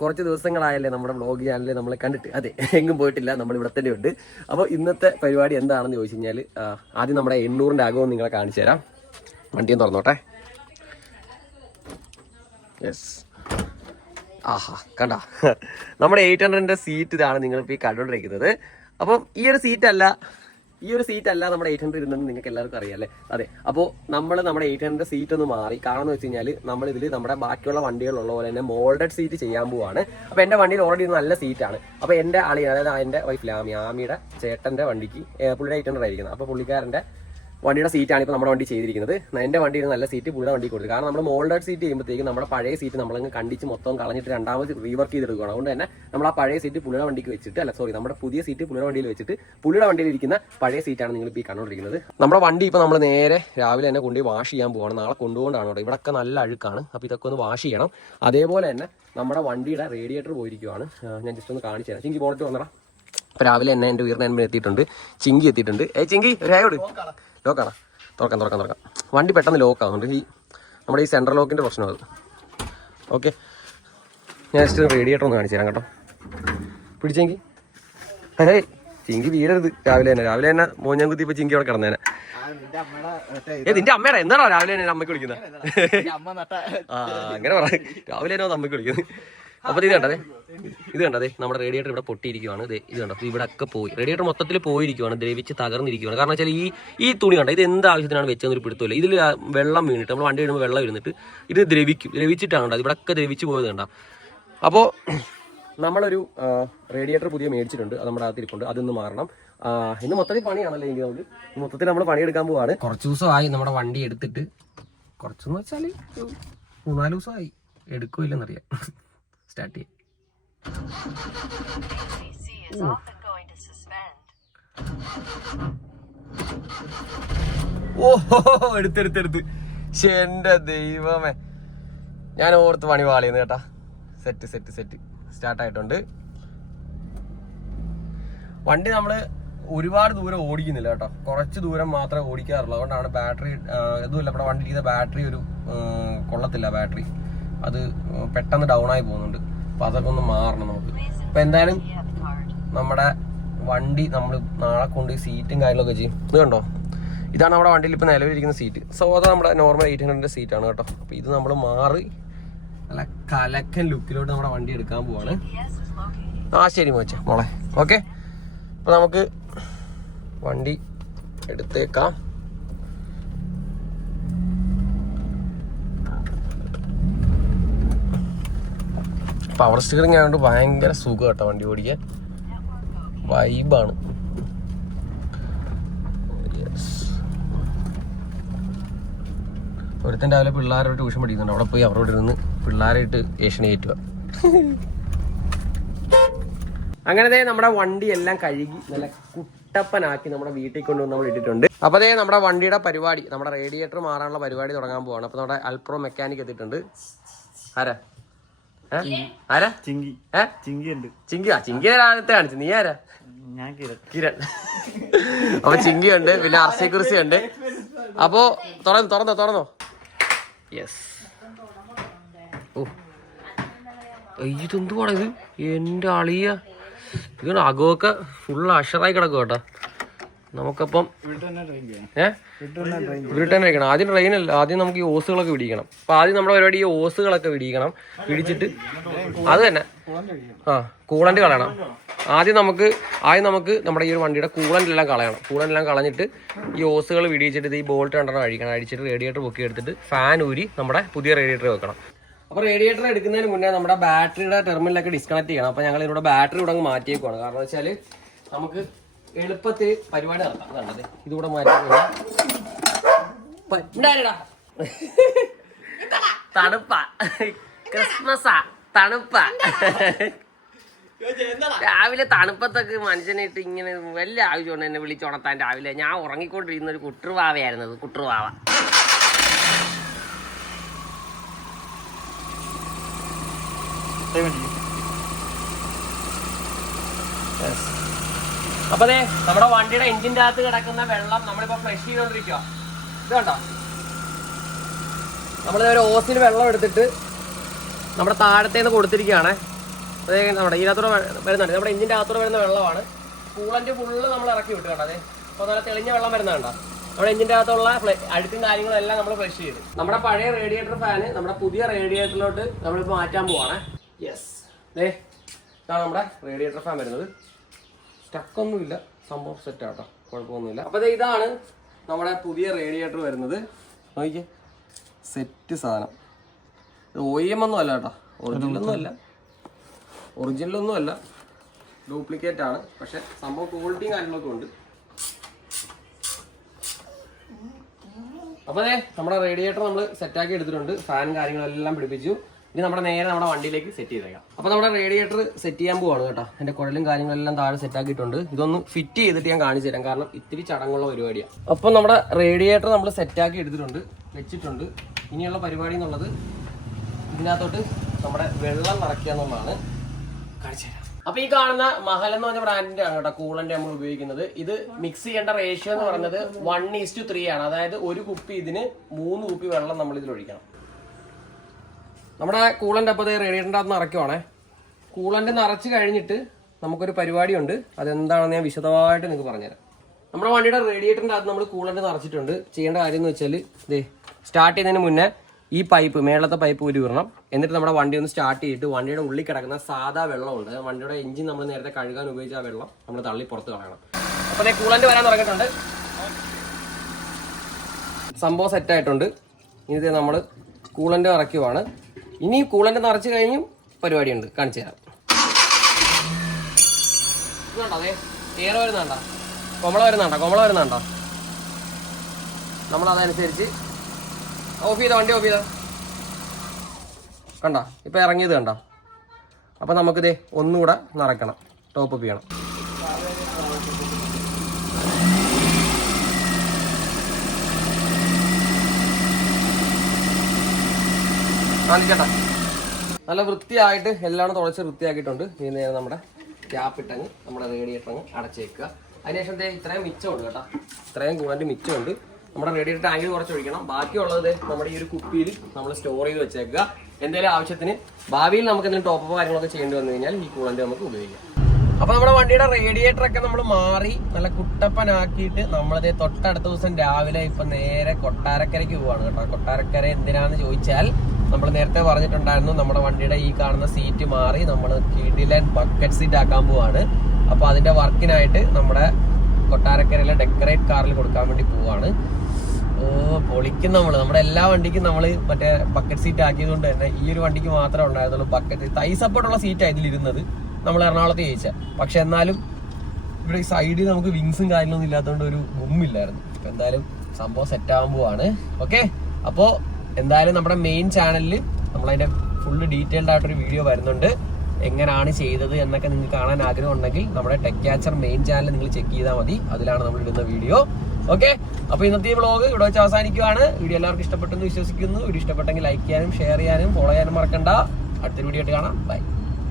കുറച്ച് ദിവസങ്ങളായല്ലേ നമ്മുടെ വ്ളോഗ് ചാനലിൽ നമ്മളെ കണ്ടിട്ട്. അതെ, എങ്ങും പോയിട്ടില്ല, നമ്മൾ ഇവിടെ തന്നെ ഉണ്ട്. അപ്പോൾ ഇന്നത്തെ പരിപാടി എന്താണെന്ന് ചോദിച്ചു കഴിഞ്ഞാൽ, ആദ്യം നമ്മുടെ 800-ന്റെ ആഗമം നിങ്ങളെ കാണിച്ചു തരാം. വണ്ടിയും തുറന്നോട്ടെ. യെസ്, ആഹാ, കണ്ട നമ്മുടെ 800-ന്റെ സീറ്റ് ഇതാണ് നിങ്ങളിപ്പോൾ ഈ കണ്ടുകൊണ്ടിരിക്കുന്നത്. അപ്പം ഈ ഒരു സീറ്റല്ല നമ്മുടെ 800 ഇരുന്നെന്ന് നിങ്ങൾക്ക് എല്ലാവർക്കും അറിയാം അല്ലേ? അതെ. അപ്പോൾ നമ്മുടെ 800-ന്റെ സീറ്റ് ഒന്ന് മാറി. കാരണം എന്ന് വെച്ച് കഴിഞ്ഞാൽ നമ്മളിതിൽ നമ്മുടെ ബാക്കിയുള്ള വണ്ടികളുള്ള പോലെ തന്നെ മോൾഡഡ് സീറ്റ് ചെയ്യാൻ പോവാണ്. അപ്പോൾ എൻ്റെ വണ്ടിയിൽ ഓൾറെഡി നല്ല സീറ്റാണ്. അപ്പോൾ എൻ്റെ ആളി, അതായത് എൻ്റെ വൈഫ് ആമിയുടെ ചേട്ടൻ്റെ വണ്ടിക്ക് പുള്ളിയുടെ 800 ആയിരിക്കുന്നത്. അപ്പോൾ പുള്ളിക്കാരൻ്റെ വണ്ടിയുടെ സീറ്റാണ് ഇപ്പോൾ നമ്മുടെ വണ്ടി ചെയ്തിരിക്കുന്നത്. എൻ്റെ വണ്ടിയിൽ നല്ല സീറ്റ് പുള്ളിയുടെ വണ്ടി കൊടുത്തു. കാരണം നമ്മൾ മോൾഡഡ് സീറ്റ് ചെയ്യുമ്പോഴത്തേക്കും നമ്മുടെ പഴയ സീറ്റ് നമ്മളങ്ങ് കണ്ടിച്ച് മൊത്തം കളഞ്ഞിട്ട് രണ്ടാമത് റീവർക്ക് ചെയ്തെടുക്കുകയാണ്. അതുകൊണ്ട് തന്നെ നമ്മൾ ആ പഴയ സീറ്റ് പുള്ളിയുടെ വണ്ടിക്ക് വെച്ചിട്ട്, നമ്മുടെ പുതിയ സീറ്റ് പുള്ളിയുടെ വണ്ടിയിൽ വെച്ചിട്ട് പുള്ളിയുടെ വണ്ടിയിൽ ഇരിക്കുന്ന പഴയ സീറ്റാണ് നിങ്ങളിപ്പോൾ ഈ കണ്ടുകൊണ്ടിരിക്കുന്നത്. നമ്മുടെ വണ്ടി ഇപ്പോൾ നമ്മൾ നേരെ രാവിലെ തന്നെ കൊണ്ടുപോയി വാഷ് ചെയ്യാൻ പോവാണ്. നാളെ കൊണ്ടുകൊണ്ടാണ് കേട്ടോ. ഇവിടെയൊക്കെ നല്ല അഴുക്കാണ്. അപ്പോൾ ഇതൊക്കെ ഒന്ന് വാഷ് ചെയ്യണം. അതേപോലെ തന്നെ നമ്മുടെ വണ്ടിയുടെ റേഡിയേറ്റർ പോയിരിക്കുവാണ്. ഞാൻ ജസ്റ്റ് ഒന്ന് കാണിച്ചു തരാം. ചിങ്കി ബോണറ്റ് വന്നടാ. അപ്പോൾ രാവിലെ തന്നെ എൻ്റെ വീടിന് നൻപ് എത്തിയിട്ടുണ്ട്. ചിങ്കി എത്തിയിട്ടുണ്ട്. ചിങ്കി ഒരു ഹായോട് ലോക്കാണ്. തുറക്കാം. വണ്ടി പെട്ടെന്ന് ലോക്കാവുന്നുണ്ട്. നമ്മുടെ ഈ സെൻട്രൽ ലോക്കിൻ്റെ പ്രശ്നം അത്. ഓക്കെ, ഞാൻ ജസ്റ്റ് റേഡിയേറ്റർ ഒന്ന് കാണിച്ചു തരാം കേട്ടോ. പിടിച്ചെങ്കിൽ ചിങ്കി വീരരുത്. രാവിലെ തന്നെ മോഞ്ഞാൻ കുത്തി ഇപ്പോൾ ചിങ്കി അവിടെ കിടന്നേനെ. നിന്റെ അമ്മയുടെ എന്താണോ രാവിലെ തന്നെ അമ്മയ്ക്ക് വിളിക്കുന്നത്? അങ്ങനെ പറ. രാവിലെ തന്നെ അമ്മയ്ക്ക് വിളിക്കുന്നത്. അപ്പോൾ ഇത് കണ്ടതേ നമ്മുടെ റേഡിയേറ്റർ ഇവിടെ പൊട്ടിയിരിക്കുവാണ്. ഇത് കണ്ടോ, ഇവിടെ ഒക്കെ പോയി. റേഡിയേറ്റർ മൊത്തത്തിൽ പോയിരിക്കുവാണ്, ദ്രവിച്ച് തകർന്നിരിക്കുകയാണ്. കാരണം വെച്ചാൽ ഈ തുണി കണ്ടോ, ഇത് എന്ത് ആവശ്യത്തിനാണ് വെച്ചതെന്നൊരു പിടുത്തമില്ല. ഇതിൽ വെള്ളം വീണിട്ട് നമ്മൾ വണ്ടി ഇടുമ്പോൾ വെള്ളം ഇരുന്നിട്ട് ഇത് ദ്രവിച്ചിട്ടാണ് കണ്ടത്. ഇവിടെ ഒക്കെ ദ്രവിച്ച് പോയത് കണ്ടോ. അപ്പോൾ നമ്മളൊരു റേഡിയേറ്റർ പുതിയ മേടിച്ചിട്ടുണ്ട്. അത് നമ്മുടെ അകത്തിരിപ്പുണ്ട്. അതൊന്ന് മാറണം. ഇന്ന് മൊത്തത്തിൽ പണിയാണല്ലോ. എങ്കിൽ നമുക്ക് മൊത്തത്തിൽ നമ്മൾ പണിയെടുക്കാൻ പോവാണ്. കുറച്ച് ദിവസമായി നമ്മുടെ വണ്ടി എടുത്തിട്ട്. കുറച്ചെന്ന് വെച്ചാൽ 3-4 ദിവസമായി. എടുക്കില്ലെന്നറിയാം. സ്റ്റാർട്ട് ചെയ്യാം. ഓഹോ, എടുത്തെടുത്ത്. എന്റെ ദൈവമേ, ഞാൻ ഓർത്ത് പണി പാളിയെന്ന് കേട്ടാ. സെറ്റ് സ്റ്റാർട്ടായിട്ടുണ്ട്. വണ്ടി നമ്മള് ഒരുപാട് ദൂരം ഓടിക്കുന്നില്ല കേട്ടോ. കുറച്ച് ദൂരം മാത്രമേ ഓടിക്കാറുള്ളൂ. അതുകൊണ്ടാണ് ബാറ്ററി ഇതുമില്ല. നമ്മുടെ വണ്ടിയിൽ ബാറ്ററി ഒരു കൊള്ളത്തില്ല. ബാറ്ററി അത് പെട്ടെന്ന് ഡൗൺ ആയി പോകുന്നുണ്ട്. അപ്പൊ അതൊക്കെ ഒന്ന് മാറണം നമുക്ക്. അപ്പൊ എന്തായാലും നമ്മുടെ വണ്ടി നമ്മൾ നാളെ കൊണ്ട് സീറ്റും കാര്യങ്ങളൊക്കെ ചെയ്യും. ഇത് കണ്ടോ, ഇതാണ് നമ്മുടെ വണ്ടിയിൽ ഇപ്പൊ നിലവിലിരിക്കുന്ന സീറ്റ്. അത് നമ്മുടെ നോർമൽ 800-ന്റെ സീറ്റാണ് കേട്ടോ. അപ്പൊ ഇത് നമ്മൾ മാറി നല്ല കലക്കൻ ലുക്കിലോട്ട് നമ്മുടെ വണ്ടി എടുക്കാൻ പോവാണ്. ശരി മോളെ. ഓക്കെ, അപ്പൊ നമുക്ക് വണ്ടി എടുത്തേക്കാം. പവർ സ്റ്റിയറിംഗ് ആയതുകൊണ്ട് ഭയങ്കര സുഖം കേട്ടോ വണ്ടി ഓടിക്കാൻ. വൈബാണ്. ഒരുത്തൻ രാവിലെ പിള്ളേരോട് ട്യൂഷൻ പഠിക്കുന്നുണ്ട്. അവിടെ പോയി അവരോട് ഇരുന്ന് പിള്ളേരായിട്ട് ഏഷ്യനെ കയറ്റുക. അങ്ങനെ നമ്മുടെ വണ്ടി എല്ലാം കഴുകി നല്ല കുട്ടപ്പനാക്കി നമ്മുടെ വീട്ടിൽ കൊണ്ടുവന്ന് നമ്മൾ ഇട്ടിട്ടുണ്ട്. അപ്പോൾ നമ്മുടെ വണ്ടിയുടെ പരിപാടി, നമ്മുടെ റേഡിയേറ്റർ മാറാനുള്ള പരിപാടി തുടങ്ങാൻ പോവാണ്. അപ്പോൾ നമ്മുടെ അൽപ്രോ മെക്കാനിക് എത്തിയിട്ടുണ്ട്. ആരാ? ചിങ്കിയെ രാവിലത്തെ കാണിച്ചു. നീ ആരാ? കിരൺ. അപ്പൊ ചിങ്കിയുണ്ട്, പിന്നെ RC കുറിസി ഉണ്ട്. അപ്പോ തുറന്നോ. യെസ്. ഇതെന്തുവാണ് ഇത്? എന്റെ അളിയ, ഇത് അകമൊക്കെ ഫുള്ള് അഷറായി കിടക്കും കേട്ടോ. നമുക്കപ്പം വീട്ടിൽ തന്നെ വെക്കണം. ആദ്യം ട്രെയിനല്ല, ആദ്യം നമുക്ക് ഈ ഓസുകളൊക്കെ പിടിക്കണം. അപ്പൊ ആദ്യം നമ്മുടെ പരിപാടി ഈ ഓസുകളൊക്കെ പിടിച്ചിട്ട് അത് തന്നെ കൂളന്റ് കളയണം. ആദ്യം നമുക്ക് നമ്മുടെ ഈ ഒരു വണ്ടിയുടെ കൂളന്റ് എല്ലാം കളയണം. കൂളന്റ് എല്ലാം കളഞ്ഞിട്ട് ഈ ഓസുകൾ പിടിച്ചിട്ട് ഈ ബോൾട്ട് രണ്ടെണ്ണം അടിച്ചിട്ട് റേഡിയേറ്റർ പൊക്കി എടുത്തിട്ട് ഫാൻ ഊരി നമ്മുടെ പുതിയ റേഡിയേറ്റർ വെക്കണം. അപ്പോൾ റേഡിയേറ്റർ എടുക്കുന്നതിന് മുന്നേ നമ്മുടെ ബാറ്ററിയുടെ ടെർമിനലൊക്കെ ഡിസ്കണക്ട് ചെയ്യണം. അപ്പോൾ ഞങ്ങൾ ഇവിടെ ബാറ്ററി ഇവിടെ മാറ്റിയേക്കുവാണ്. കാരണം വെച്ചാൽ നമുക്ക് എളുപ്പത്തിൽ പരിപാടി നടത്താം. കണ്ടത് ഇതുകൂടെ മാറ്റി തണുപ്പാ, ക്രിസ്മസാ, തണുപ്പാ. രാവിലെ തണുപ്പത്തൊക്കെ മനുഷ്യനായിട്ട് ഇങ്ങനെ വലിയ ആവശ്യമുണ്ട് എന്നെ വിളിച്ചുണർത്താൻ. രാവിലെ ഞാൻ ഉറങ്ങിക്കൊണ്ടിരുന്ന ഒരു കുട്ടുവാവയായിരുന്നത്. കുട്ടുവാവ അപ്പൊ നമ്മുടെ വണ്ടിയുടെ എഞ്ചിന്റെ അകത്ത് കിടക്കുന്ന വെള്ളം നമ്മളിപ്പോ ഫ്ലഷ് ചെയ്തോണ്ടിരിക്കുക. ഇത് കണ്ടോ, നമ്മളിതൊരു ഓസിൽ വെള്ളം എടുത്തിട്ട് നമ്മുടെ താഴത്തേന്ന് കൊടുത്തിരിക്കുകയാണ്. അതേ നമ്മുടെ ഇതിനകത്തൂടെ വരുന്നുണ്ട്. നമ്മുടെ എഞ്ചിൻ്റെ അകത്തൂടെ വരുന്ന വെള്ളമാണ്. കൂളൻ്റ് ഫുള്ള് നമ്മൾ ഇറക്കി വിട്ടു കേട്ടോ. അതെ, അപ്പോൾ നല്ല തെളിഞ്ഞ വെള്ളം വരുന്നതുണ്ടോ. നമ്മുടെ എഞ്ചിൻ്റെ അകത്തുള്ള അഴുക്കും കാര്യങ്ങളെല്ലാം നമ്മൾ ഫ്രഷ് ചെയ്തു. നമ്മുടെ പഴയ റേഡിയേറ്റർ ഫാന് നമ്മുടെ പുതിയ റേഡിയേറ്ററിലോട്ട് നമ്മളിപ്പോൾ മാറ്റാൻ പോവാണ്. യെസ്, ദേ ഇതാണ് നമ്മുടെ റേഡിയേറ്റർ ഫാൻ വരുന്നത്. സ്റ്റക്കൊന്നുമില്ല, സംഭവം സെറ്റ് ആട്ടോ, കുഴപ്പമൊന്നുമില്ല. അപ്പോൾ ഇതാണ് നമ്മുടെ പുതിയ റേഡിയേറ്റർ വരുന്നത്. നോക്കിക്കേ, സെറ്റ് സാധനം. ഇത് OEM ഒന്നും അല്ല കേട്ടോ, ഒറിജിനലൊന്നും അല്ല, ഡ്യൂപ്ലിക്കേറ്റ് ആണ്. പക്ഷെ സംഭവം ക്വാളിറ്റിയും കാര്യങ്ങളൊക്കെ ഉണ്ട്. അപ്പോൾ അതെ നമ്മുടെ റേഡിയേറ്റർ നമ്മൾ സെറ്റാക്കി എടുത്തിട്ടുണ്ട്. ഫാൻ കാര്യങ്ങളെല്ലാം പിടിപ്പിച്ചു. ഇനി നമ്മുടെ നേരെ നമ്മുടെ വണ്ടിയിലേക്ക് സെറ്റ് ചെയ്തേക്കാം. അപ്പോൾ നമ്മുടെ റേഡിയേറ്റർ സെറ്റ് ചെയ്യാൻ പോവാണ് കേട്ടോ. എൻ്റെ കുഴലും കാര്യങ്ങളെല്ലാം താഴെ സെറ്റാക്കിയിട്ടുണ്ട്. ഇതൊന്ന് ഫിറ്റ് ചെയ്തിട്ട് ഞാൻ കാണിച്ചു തരാം, കാരണം ഇത്തിരി ചടങ്ങുള്ള പരിപാടിയാണ്. അപ്പോൾ നമ്മുടെ റേഡിയേറ്റർ നമ്മൾ സെറ്റാക്കി എടുത്തിട്ടുണ്ട്, വെച്ചിട്ടുണ്ട്. ഇനിയുള്ള പരിപാടി എന്നുള്ളത് ഇതിനകത്തോട്ട് നമ്മുടെ വെള്ളം നിറയ്ക്കുക എന്നുള്ളതാണ്. കാണിച്ചു തരാം. അപ്പോൾ ഈ കാണുന്ന മഹൽ എന്ന് പറഞ്ഞ ബ്രാൻഡിന്റെ ആണ് കേട്ടോ കൂളന്റ് നമ്മൾ ഉപയോഗിക്കുന്നത്. ഇത് മിക്സ് ചെയ്യേണ്ട റേഷ്യോ എന്ന് പറയുന്നത് 1:3 ആണ്. അതായത് ഒരു കുപ്പി ഇതിന് 3 കുപ്പി വെള്ളം നമ്മൾ ഇതിൽ ഒഴിക്കണം. നമ്മുടെ കൂളന്റ് അപ്പോൾ റേഡിയേറ്ററിൻ്റെ അകത്ത് നിറയ്ക്കുവാണേ. കൂളന്റ് നിറച്ച് കഴിഞ്ഞിട്ട് നമുക്കൊരു പരിപാടിയുണ്ട്. അതെന്താണെന്ന് ഞാൻ വിശദമായിട്ട് നിങ്ങൾക്ക് പറഞ്ഞുതരാം. നമ്മുടെ വണ്ടിയുടെ റേഡിയേറ്ററിൻ്റെ അകത്ത് നമ്മൾ കൂളന്റ് നിറച്ചിട്ടുണ്ട്. ചെയ്യേണ്ട കാര്യം എന്ന് വെച്ചാൽ ഇതേ സ്റ്റാർട്ട് ചെയ്യുന്നതിന് മുന്നേ ഈ പൈപ്പ്, മേളത്തെ പൈപ്പ് ഉരുവിടണം. എന്നിട്ട് നമ്മുടെ വണ്ടി ഒന്ന് സ്റ്റാർട്ട് ചെയ്തിട്ട് വണ്ടിയുടെ ഉള്ളിൽ കിടക്കുന്ന സാധാ വെള്ളമുണ്ട്, വണ്ടിയുടെ എഞ്ചിൻ നമ്മൾ നേരത്തെ കഴുകാൻ ഉപയോഗിച്ച ആ വെള്ളം നമ്മൾ തള്ളി പുറത്ത് കളയണം. അപ്പോൾ അതേ കൂളന്റ് വരാൻ തുടങ്ങിയിട്ടുണ്ട്. സംഭവം സെറ്റായിട്ടുണ്ട്. ഇനി നമ്മൾ കൂളന്റ് നിറയ്ക്കുവാണ്. ഇനി കൂളന്റ് നിറച്ച് കഴിഞ്ഞും പരിപാടിയുണ്ട്, കാണിച്ചു തരാം. ഇതുണ്ടോ, അതെ എയർ വരുന്നുണ്ടോ, കൊമള വരുന്നുണ്ടോ. നമ്മൾ അതനുസരിച്ച് ഓഫ് ചെയ്ത വണ്ടി ഓഫ് ചെയ്ത കണ്ട, ഇപ്പം ഇറങ്ങിയത് കണ്ട. അപ്പം നമുക്കിതേ ഒന്നുകൂടെ നിറയ്ക്കണം, ടോപ്പ് അപ്പ് ചെയ്യണം. കാണിക്കട്ടെ, നല്ല വൃത്തിയായിട്ട് എല്ലാം തുടച്ച് വൃത്തിയാക്കിയിട്ടുണ്ട്. ഇനി നേരെ നമ്മുടെ ക്യാപ്പ് ഇട്ടങ്ങ് നമ്മുടെ റേഡിയേറ്റർ അങ്ങ് അടച്ചേക്കുക. അതിനുശേഷം ഇത്രയും മിച്ചമുണ്ട് കേട്ടോ, ഇത്രയും കൂടാണ്ട് മിച്ചമുണ്ട്. നമ്മുടെ റേഡിയേറ്റർ ടാങ്കിൽ കുറച്ച് ഒഴിക്കണം. ബാക്കിയുള്ളത് നമ്മുടെ ഈ ഒരു കുപ്പിയിൽ നമ്മൾ സ്റ്റോർ ചെയ്ത് വെച്ചേക്കുക. എന്തെങ്കിലും ആവശ്യത്തിന് ഭാവിയിൽ നമുക്ക് എന്തെങ്കിലും ടോപ്പ് കാര്യങ്ങളൊക്കെ ചെയ്യേണ്ടി വന്നു കഴിഞ്ഞാൽ ഈ കൂളന്റ് നമുക്ക് ഉപയോഗിക്കാം. അപ്പൊ നമ്മുടെ വണ്ടിയുടെ റേഡിയേറ്റർ ഒക്കെ നമ്മൾ മാറി നല്ല കുട്ടപ്പനാക്കിയിട്ട് നമ്മളത് തൊട്ടടുത്ത ദിവസം രാവിലെ ഇപ്പൊ നേരെ കൊട്ടാരക്കരയ്ക്ക് പോവാണ് കേട്ടോ. കൊട്ടാരക്കര എന്തിനാന്ന് ചോദിച്ചാൽ നമ്മൾ നേരത്തെ പറഞ്ഞിട്ടുണ്ടായിരുന്നു, നമ്മുടെ വണ്ടിയുടെ ഈ കാണുന്ന സീറ്റ് മാറി നമ്മൾ കിടിലൻ ബക്കറ്റ് സീറ്റ് ആക്കാൻ പോവാണ്. അപ്പൊ അതിന്റെ വർക്കിനായിട്ട് നമ്മുടെ കൊട്ടാരക്കരയിലെ ഡെക്കറേറ്റ് കാറിൽ കൊടുക്കാൻ വേണ്ടി പോവാണ്. പൊളിക്കും നമ്മുടെ എല്ലാ വണ്ടിക്കും നമ്മൾ മറ്റേ ബക്കറ്റ് സീറ്റ് ആക്കിയത് കൊണ്ട് തന്നെ ഈ ഒരു വണ്ടിക്ക് മാത്രമേ ഉണ്ടായിരുന്നുള്ളൂ ബക്കറ്റ്. തൈ സപ്പോർട്ടുള്ള സീറ്റാണ് ഇതിലിരുന്നത്, നമ്മൾ എറണാകുളത്ത് ചോദിച്ചാൽ. പക്ഷെ എന്നാലും ഇവിടെ ഈ സൈഡിൽ നമുക്ക് വിങ്സും കാര്യങ്ങളൊന്നും ഇല്ലാത്തതുകൊണ്ട് ഒരു ഗുമ്മില്ലായിരുന്നു. ഇപ്പൊ എന്തായാലും സംഭവം സെറ്റ് ആകാൻ പോവാണ്. ഓക്കെ, അപ്പോൾ എന്തായാലും നമ്മുടെ മെയിൻ ചാനലിൽ നമ്മളതിന്റെ ഫുള്ള് ഡീറ്റെയിൽഡ് ആയിട്ടൊരു വീഡിയോ വരുന്നുണ്ട്. എങ്ങനെയാണ് ചെയ്തത് എന്നൊക്കെ നിങ്ങൾക്ക് കാണാൻ ആഗ്രഹം ഉണ്ടെങ്കിൽ നമ്മുടെ ടെക് ക്യാച്ചർ മെയിൻ ചാനൽ നിങ്ങൾ ചെക്ക് ചെയ്താൽ മതി. അതിലാണ് നമ്മൾ ഇടുന്ന വീഡിയോ. ഓക്കെ, അപ്പോൾ ഇന്നത്തെ വ്ളോഗ് ഇവിടെ വെച്ച് അവസാനിക്കുകയാണ്. വീഡിയോ എല്ലാവർക്കും ഇഷ്ടപ്പെട്ടെന്ന് വിശ്വസിക്കുന്നു. വീഡിയോ ഇഷ്ടപ്പെട്ടെങ്കിൽ ലൈക്ക് ചെയ്യാനും ഷെയർ ചെയ്യാനും ഫോളോ ചെയ്യാനും മറക്കണ്ട. അടുത്തൊരു വീഡിയോ ആയിട്ട് കാണാം. ബൈ.